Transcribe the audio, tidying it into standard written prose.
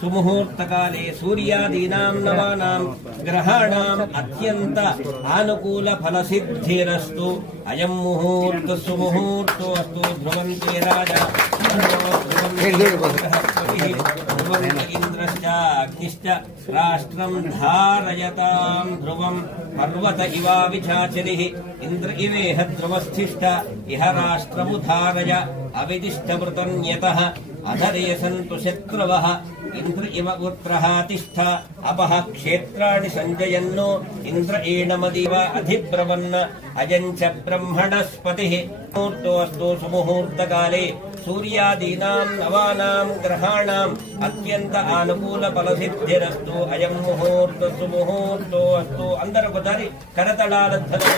సుముహూర్తకాలే సూర్యాదీనాం నవానాం గ్రహాణాం అత్యంత ఆనుకూల ఫలసిద్ధిరస్తు. అయం ముహూర్త సుముహూర్తో అస్తు. ధ్రువంతే రాజా ఇంద్రశ్చ అగ్నిశ్చ రాష్ట్రం ధారయతాం ధ్రువం పర్వత ఇవావిచాచరి. ఇంద్ర ఇవేహ ధ్రువస్థిష్ట ఇహ రాష్ట్రము ధారయ అవిదిష్టమృతన్యతః అధరే సంతు శత్రవః. ఇంద్ర ఇవ ఉత్రః తిష్ఠ అపః క్షేత్రాణి సంజయన్నో ఇంద్ర ఏణమదివ అధిబ్రవన్న అయం చ బ్రహ్మణస్పతిః. ముహూర్తోऽस्तु సుముహూర్తకాలే సూర్యాదీనాం నవానాం గ్రహాణాం అత్యంత ఆనుకూల ఫలసిద్ధిరస్తు. అయం ముహూర్త సుముహూర్తో అస్తు. అందరూ ఒకసారి కరతళాల ధ్వని